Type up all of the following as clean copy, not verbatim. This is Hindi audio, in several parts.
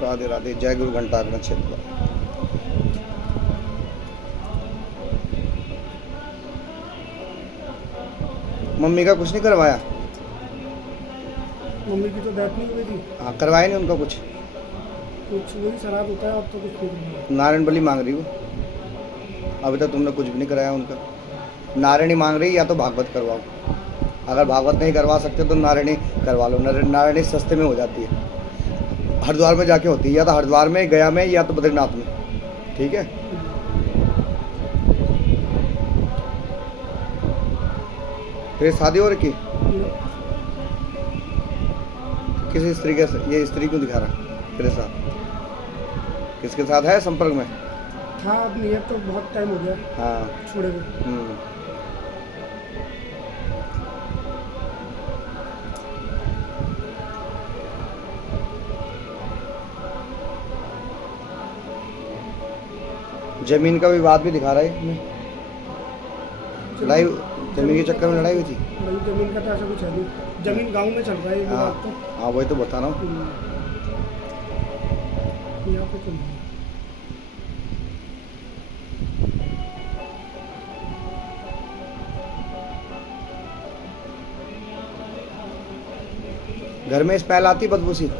राधे राधे। जय गुरु घंटाग्र क्षेत्र। मम्मी का कुछ नहीं करवाया? मम्मी की तो डेथ नहीं हुई थी। हाँ, करवाया नहीं उनका कुछ? कुछ वही श्राद्ध होता है, अब तो कुछ नहीं हुआ। नारायण बलि मांग रही हो? अभी तक तुमने कुछ भी नहीं कराया उनका। नारायणी मांग रही, या तो भागवत करवाओ। अगर भागवत नहीं करवा सकते तो नारायणी करवा लो। नारायणी सस्ते में हो जाती है, हरिद्वार में जाके होती है, या तो हरिद्वार में, गया में, या तो बद्रीनाथ में। ठीक है। फिर शादी हो रखी? किसी स्त्री के, ये स्त्री क्यों दिखा रहा तेरे साथ? किसके साथ है संपर्क में? था, अब नहीं है, तो बहुत टाइम हो गया हाँ। छोड़े हुए। जमीन का विवाद भी दिखा रहा है इसमें। लड़ाई, जमीन के चक्कर में लड़ाई हुई थी। नहीं, जमीन का तो ऐसा कुछ है नहीं। जमीन गांव में चल रहा है ये हाँ बात तो। हाँ, वही तो बता रहा हूँ। यहाँ पे तो नहीं। घर में स्मेल आती बदबू सी? ये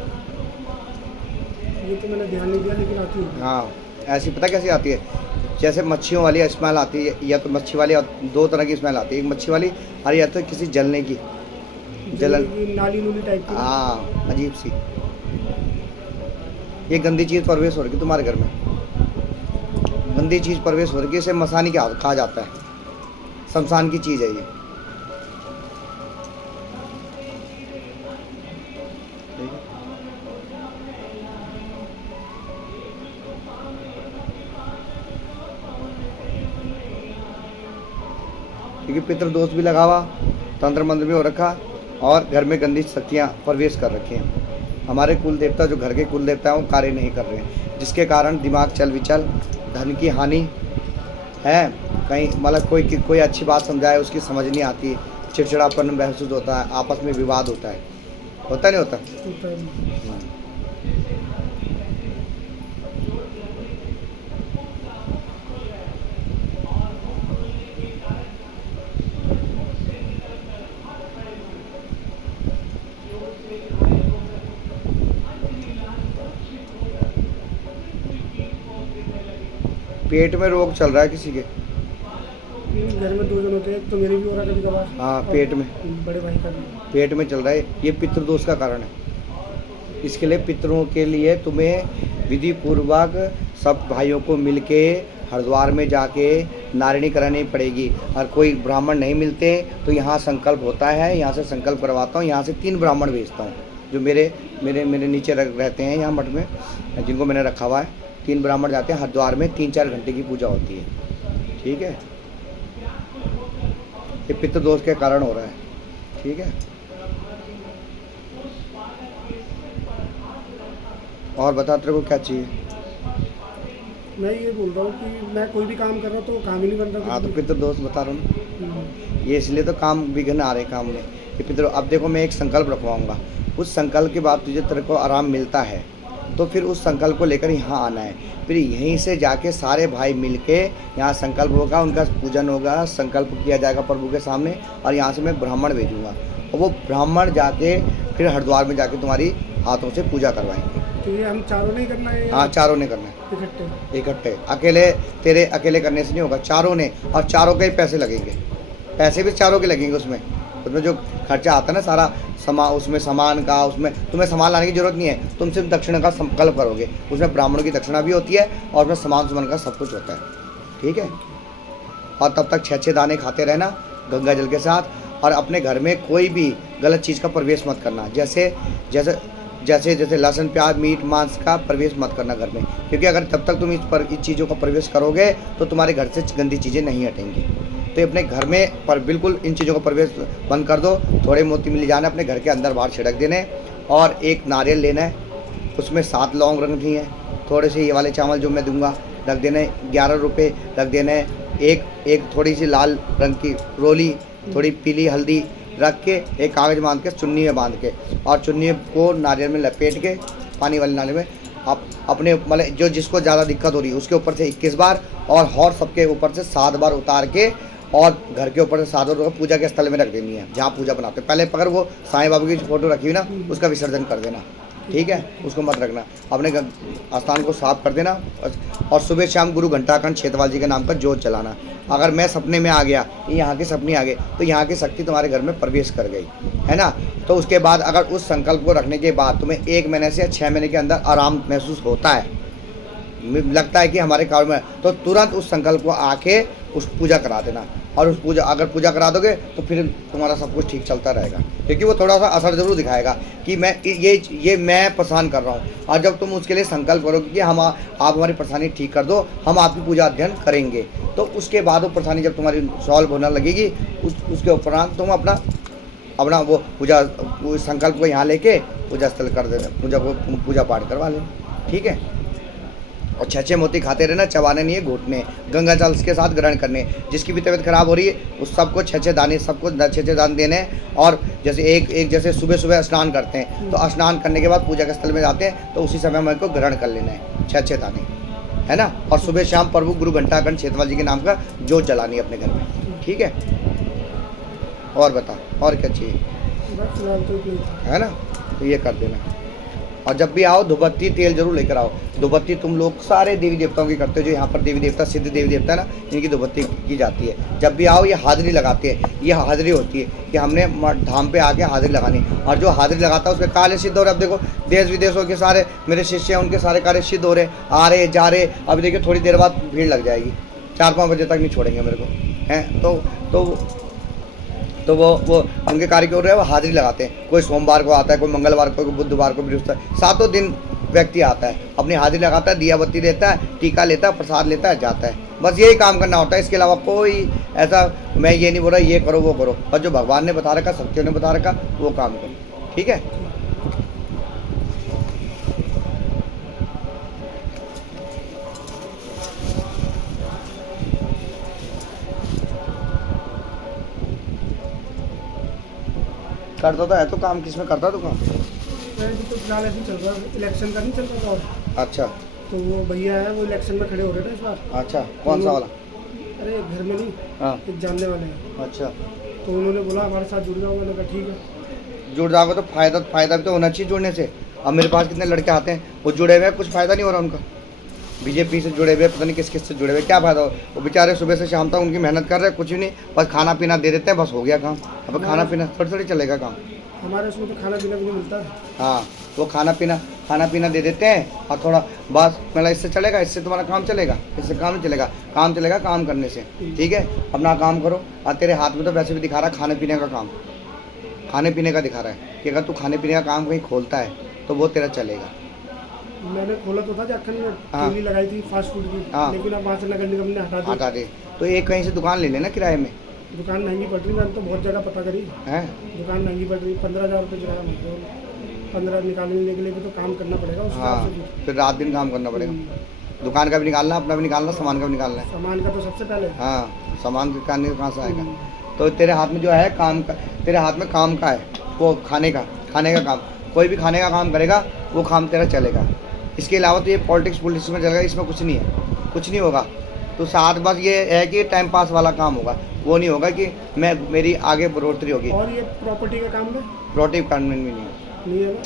तो मैंने ध्यान नहीं दिया, लेकिन आती है। हाँ, ऐसी पता कैसी आती है? जैसे मच्छियों वाली स्मेल आती है, या तो मच्छी वाली, दो तरह की स्मेल आती है, एक मच्छी वाली और या तो किसी जलने की, जलन। नाली नूली टाइप की। हाँ, अजीब सी। ये गंदी चीज़ प्रवेश हो रही तुम्हारे घर में, गंदी चीज़ प्रवेश हो रही है। इसे मसानी क्या कहा जाता है, शमशान की चीज़ है ये। क्योंकि पितृदोष भी लगा हुआ, तंत्र मंत्र भी हो रखा, और घर में गंदी शक्तियाँ प्रवेश कर रखी हैं। हमारे कुल देवता, जो घर के कुल देवता हैं, वो कार्य नहीं कर रहे हैं, जिसके कारण दिमाग चल विचल, धन की हानि है। कहीं मतलब कोई अच्छी बात समझाए, उसकी समझ नहीं आती, चिड़चिड़ापन महसूस होता है, आपस में विवाद होता है। होता नहीं होता? पेट में रोग चल रहा है किसी के? घर में दो जन होते हैं, एक तो मेरे भी हो रहा है कभी कभार। हाँ, पेट में, बड़े भाई का भी। पेट में चल रहा है। ये पितृदोष का कारण है। इसके लिए पितरों के लिए तुम्हें विधि पूर्वक सब भाइयों को मिलके हरिद्वार में जाके नारिणी करानी पड़ेगी। और कोई ब्राह्मण नहीं मिलते तो यहाँ संकल्प होता है, यहाँ से संकल्प करवाता हूँ। यहाँ से 3 ब्राह्मण भेजता हूँ, जो मेरे मेरे मेरे नीचे रहते हैं यहाँ मठ में, जिनको मैंने रखा हुआ है। 3 ब्राह्मण जाते हैं हरिद्वार में, 3-4 घंटे की पूजा होती है। ठीक है। ये पितृदोष के कारण हो रहा है। ठीक है। और बता, तेरे को क्या चाहिए? मैं ये बोल रहा हूँ कि मैं कोई भी काम कर रहा हूँ तो काम ही नहीं बन रहा। हाँ, तो पितृदोष बता रहा हूँ ना। ये इसलिए तो काम विघ्न आ रहे काम में कि पितृ। अब देखो, मैं एक संकल्प रखवाऊंगा, उस संकल्प के बाद तुझे तेरे को आराम मिलता है तो फिर उस संकल्प को लेकर यहाँ आना है। फिर यहीं से जाके सारे भाई मिलके यहाँ संकल्प होगा, उनका पूजन होगा, संकल्प किया जाएगा प्रभु के सामने, और यहाँ से मैं ब्राह्मण भेजूँगा, और वो ब्राह्मण जाके फिर हरिद्वार में जाके तुम्हारी हाथों से पूजा करवाएंगे। तो ये हम चारों ने करना है? हाँ, चारों ने करना है इकट्ठे। अकेले, तेरे अकेले करने से नहीं होगा, चारों ने, और चारों के ही पैसे लगेंगे। पैसे भी चारों के लगेंगे। उसमें जो खर्चा आता है ना सारा, उसमें सामान का, उसमें तुम्हें सामान लाने की जरूरत नहीं है। तुम सिर्फ दक्षिणा का संकल्प करोगे। उसमें ब्राह्मणों की दक्षिणा भी होती है, और उसमें सामान का सब कुछ होता है। ठीक है। और तब तक 6-6 दाने खाते रहना गंगा जल के साथ, और अपने घर में कोई भी गलत चीज़ का प्रवेश मत करना। जैसे जैसे जैसे जैसे लहसुन, प्याज, मीट, मांस का प्रवेश मत करना घर में, क्योंकि अगर तब तक तुम इस चीज़ों का प्रवेश करोगे तो तुम्हारे घर से गंदी चीज़ें नहीं हटेंगी। तो अपने घर में पर बिल्कुल इन चीज़ों का प्रवेश बंद कर दो। थोड़े मोती मिल जाना अपने घर के अंदर बाहर छिड़क देने, और एक नारियल लेना है, उसमें 7 लौंग रखनी है, थोड़े से ये वाले चावल जो मैं दूंगा रख देना है, 11 रुपये रख देना है। एक थोड़ी सी लाल रंग की रोली, थोड़ी पीली हल्दी रख के, एक कागज़ बांध के चुन्नी में बांध के, और चुन्नी को नारियल में लपेट के, पानी वाले नारियल में आप अपने मतलब जो जिसको ज़्यादा दिक्कत हो रही है उसके ऊपर से 21 बार और सबके ऊपर से 7 बार उतार के और घर के ऊपर से 7 बार पूजा के स्थल में रख देनी है जहाँ पूजा बनाते हैं। पहले अगर वो साईं बाबू की फ़ोटो रखी हुई ना उसका विसर्जन कर देना, ठीक है, उसको मत रखना। अपने स्थान को साफ कर देना और सुबह शाम गुरु घंटाकंठ छेतवाल जी के नाम पर जोत जलाना। अगर मैं सपने में आ गया, यहाँ के सपने आ गए, तो यहाँ की शक्ति तुम्हारे घर में प्रवेश कर गई है ना। तो उसके बाद अगर उस संकल्प को रखने के बाद तुम्हें 1 महीने से 6 महीने के अंदर आराम महसूस होता है, लगता है कि हमारे कार्य में, तो तुरंत उस संकल्प को आके उस पूजा करा देना। और उस पूजा अगर पूजा करा दोगे तो फिर तुम्हारा सब कुछ ठीक चलता रहेगा, क्योंकि वो थोड़ा सा असर जरूर दिखाएगा कि मैं ये मैं परेशान कर रहा हूँ। और जब तुम उसके लिए संकल्प करोगे कि आप हमारी परेशानी ठीक कर दो, हम आपकी पूजा अध्ययन करेंगे, तो उसके बाद वो परेशानी जब तुम्हारी सॉल्व होने लगेगी उसके उपरांत तुम अपना वो पूजा संकल्प को यहाँ लेके पूजा स्थल कर देना, पूजा पाठ करवा लेना, ठीक है। और 6 मोती खाते रहना, चबाने नहीं है, घूटने, गंगा जल के साथ ग्रहण करने। जिसकी भी तबीयत खराब हो रही है उस सबको 6 दाने, सबको 6 दान देने। और जैसे एक जैसे सुबह सुबह स्नान करते हैं तो स्नान करने के बाद पूजा के स्थल में जाते हैं तो उसी समय हमें को ग्रहण कर लेना है 6 दाने, है ना। और सुबह शाम प्रभु गुरु घंटाकंठ छेतवाल जी के नाम का जोत जलानी है अपने घर में, ठीक है। और बता और क्या चाहिए, है ना, तो ये कर देना। और जब भी आओ धूपबत्ती तेल जरूर लेकर आओ। धूपबत्ती तुम लोग सारे देवी देवताओं की करते हो, जो यहाँ पर देवी देवता सिद्ध देवी देवता है ना, इनकी धूपबत्ती की जाती है। जब भी आओ ये हाजिरी लगाते हैं, ये हाजिरी होती है कि हमने धाम पे आके हाजिरी लगानी। और जो हाजिरी लगाता है उसके कार्य सिद्ध हो रहे। अब देखो देश विदेशों के सारे मेरे शिष्य हैं, उनके सारे कार्य सिद्ध हो रहे, आ रहे जा रहे। अब देखिए थोड़ी देर बाद भीड़ लग जाएगी, 4-5 बजे तक नहीं छोड़ेंगे मेरे को, हैं। तो वो उनके कार्य क्यों रहे हैं, वो हाजिरी लगाते हैं। कोई सोमवार को आता है, कोई मंगलवार को, कोई बुधवार को, बृहस्पतिवार, 7 दिन व्यक्ति आता है, अपनी हाजिरी लगाता है, दिया बत्ती देता है, टीका लेता है, प्रसाद लेता है, जाता है। बस यही काम करना होता है, इसके अलावा कोई ऐसा मैं ये नहीं बोल रहा ये करो वो करो, बस जो भगवान ने बता रखा, शक्तियों ने बता रखा, वो काम करो, ठीक है। करता तो है तो काम, किस में करता तो काम? तो फिलहाल ऐसे चल रहा है, इलेक्शन का नहीं चल रहा था। अच्छा, तो वो भैया है, वो इलेक्शन में खड़े हो रहे थे इस बार। अच्छा, कौन सा वाला? अरे घर में नहीं, हाँ, एक जानने वाले हैं। अच्छा, तो उन्होंने बोला हमारे साथ जुड़ जाओ, मैंने कहा ठीक है। जुड़ जाओगे तो फायदा भी तो होना चाहिए जुड़ने से। अब मेरे पास कितने लड़के आते हैं, वो जुड़े हुए हैं, कुछ फ़ायदा नहीं हो रहा उनका। बीजेपी से जुड़े हुए, पता नहीं किस से जुड़े हुए, क्या फ़ायदा हो। वो बेचारे सुबह से शाम तक उनकी मेहनत कर रहे हैं, कुछ भी नहीं, बस खाना पीना दे देते हैं, बस हो गया काम। अब खाना पीना थोड़ी चलेगा काम। हमारे उसमें तो खाना पीना भी नहीं मिलता। हाँ, वो खाना पीना दे देते हैं और थोड़ा बस मतलब इससे चलेगा, इससे तुम्हारा काम चलेगा, इससे काम नहीं चलेगा। काम चलेगा काम करने से, ठीक है। अपना काम करो। और तेरे हाथ में तो वैसे भी दिखा रहा है खाने पीने का काम, खाने पीने का दिखा रहा है कि अगर तू खाने पीने का काम कहीं खोलता है तो वो तेरा चलेगा। मैंने खोला तो था झारखंड में, हाँ, ठेली लगाई थी फास्ट फूड की। हाँ, लेकिन अब वहाँ से नगर निगम ने हटा दे। तो एक कहीं से दुकान ले लेना किराए में। दुकान महंगी पड़ रही, मैंने तो बहुत जगह पता करी है, दुकान महंगी पड़ रही, 15,000 रुपये किराया मिलता है। 15 निकालने के लिए भी तो काम करना पड़ेगा उसके हाँ, हिसाब से। फिर रात दिन काम करना पड़ेगा। दुकान का भी निकालना, अपना भी निकालना, सामान का भी निकालना है। सामान का तो सबसे पहले। हाँ, सामान निकालने कहाँ से आएगा। तो तेरे हाथ में जो है काम का, तेरे हाथ में काम का है वो खाने का काम। कोई भी खाने का काम करेगा वो काम तेरा चलेगा। इसके अलावा तो ये पॉलिटिक्स में चलेगा, इसमें कुछ नहीं है, कुछ नहीं होगा। तो साथ बस ये है कि टाइम पास वाला काम होगा, वो नहीं होगा कि मेरी आगे बढ़ोतरी होगी। और ये प्रॉपर्टी का काम में, प्रॉपर्टी काम में नहीं है ना।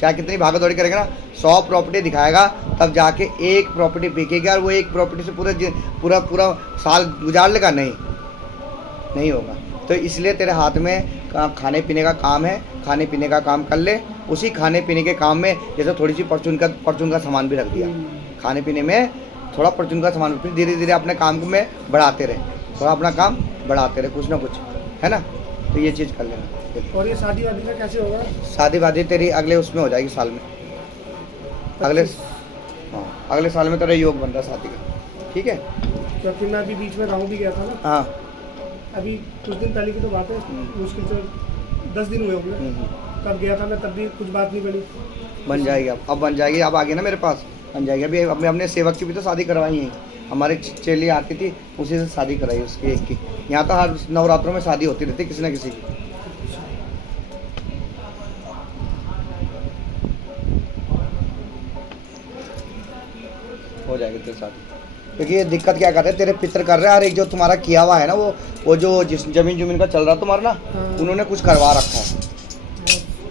चाहे कितनी भागा दौड़ी करेगा ना, 100 प्रॉपर्टी दिखाएगा तब जाके एक प्रॉपर्टी बिकेगी। और वो एक प्रॉपर्टी से पूरा साल गुजार लेगा, नहीं होगा। तो इसलिए तेरे हाथ में खाने पीने का काम है, खाने पीने का काम कर ले। उसी खाने पीने के काम में जैसे थोड़ी सी परचून का सामान भी रख दिया, खाने पीने में थोड़ा परचून का सामान, फिर धीरे धीरे अपने काम में बढ़ाते रहे, थोड़ा अपना काम बढ़ाते रहे, कुछ ना कुछ, है ना। तो ये चीज़ कर लेना। और ये शादी वादी का कैसे होगा? शादी वादी तेरी अगले उसमें हो जाएगी, साल में, अगले साल में तेरा योग बन रहा है शादी का, ठीक है। क्योंकि मैं अभी बीच में गाँव भी गया था ना। हाँ, अभी कुछ दिन पहले की तो बात है, मुश्किल से 10 दिन हुए होंगे, तब गया था मैं, तब भी कुछ बात नहीं बनी। बन जाएगी अब बन जाएगी। अब आ गई ना मेरे पास, बन जाएगी। अभी अपने सेवक की भी तो शादी करवाई है, हमारे चेली आती थी, उसी से शादी कराई उसकी एक की। यहाँ तो हर नवरात्रों में शादी होती रहती किसी न किसी की। हो जाएगी तेरी शादी। क्योंकि ये दिक्कत क्या कर रहे हैं, तेरे पितर कर रहे हैं, और एक जो तुम्हारा किया हुआ है ना, वो जो जिस जमीन का चल रहा तुम्हारा ना, हाँ। उन्होंने कुछ करवा रखा है।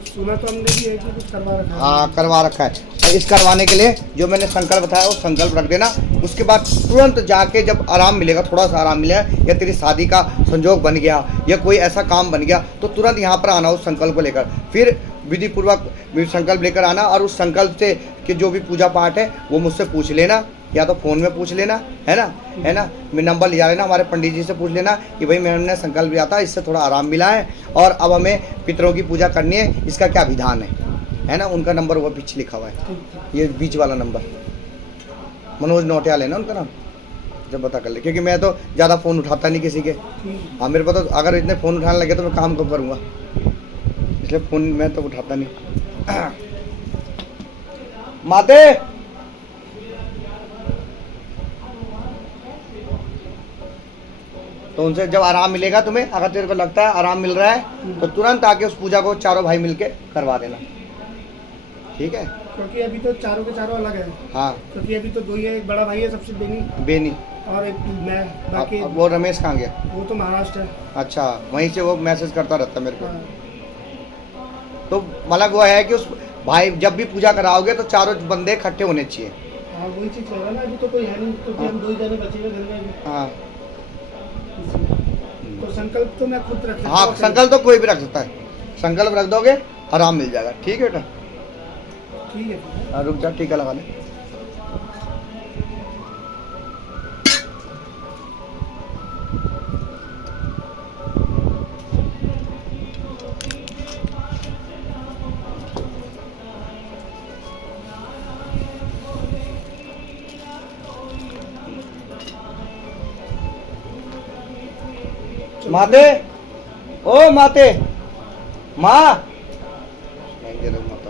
सुना तो हमने भी है कि कुछ करवा रखा है। हाँ, करवा रखा है। और इस करवाने के लिए जो मैंने संकल्प बताया वो संकल्प रख देना। उसके बाद तुरंत जाके जब आराम मिलेगा, थोड़ा सा आराम मिलेगा, या तेरी शादी का संजोग बन गया या कोई ऐसा काम बन गया, तो तुरंत यहाँ पर आना उस संकल्प को लेकर। फिर विधि पूर्वक संकल्प लेकर आना, और उस संकल्प से कि जो भी पूजा पाठ है वो मुझसे पूछ लेना, या तो फ़ोन में पूछ लेना, है ना, है ना। मैं नंबर लिया लेना, हमारे पंडित जी से पूछ लेना कि भाई मैंने संकल्प लिया था, इससे थोड़ा आराम मिला है, और अब हमें पितरों की पूजा करनी है, इसका क्या विधान है ना। उनका नंबर वो पीछे लिखा हुआ है, ये बीच वाला नंबर, मनोज नौटियाल है ना उनका नाम, जब पता कर ले। क्योंकि मैं तो ज़्यादा फ़ोन उठाता नहीं किसी के। हाँ, मेरे को तो अगर इतने फ़ोन उठाने लगे तो मैं काम कब करूँगा, इसलिए फ़ोन मैं तो उठाता नहीं। माते, तो उनसे जब आराम मिलेगा तुम्हें, अगर तेरे को लगता है आराम मिल रहा है, तो तुरंत आके उस पूजा को चारों भाई मिलके करवा देना, ठीक है। क्योंकि अभी तो चारों के चारों अलग है। हाँ, क्योंकि अभी तो दो ही है, एक बड़ा भाई है सबसे बेनी, और एक मैं, बाकी अब वो रमेश कहाँ गया? वो तो महाराष्ट्र है। अच्छा, वहीं से वो मैसेज करता रहता मेरे को। हाँ। तो मतलब वो है कि उस भाई जब भी पूजा कराओगे तो चारों बंदे इकट्ठे होने चाहिए। हाँ, वही चीज़ कह रहा ना, अभी तो कोई है नहीं, क्योंकि हम दो ही जने बचे हुए घर में अभी। हाँ तो संकल्प तो मैं खुद रख सकता हाँ, हूँ। संकल्प तो कोई भी रख सकता है, संकल्प रख दोगे आराम मिल जाएगा, ठीक है बेटा। ठीक है फिर। हाँ, रुक जा, टीका लगा ले। माते, ओ माते, माँ, माता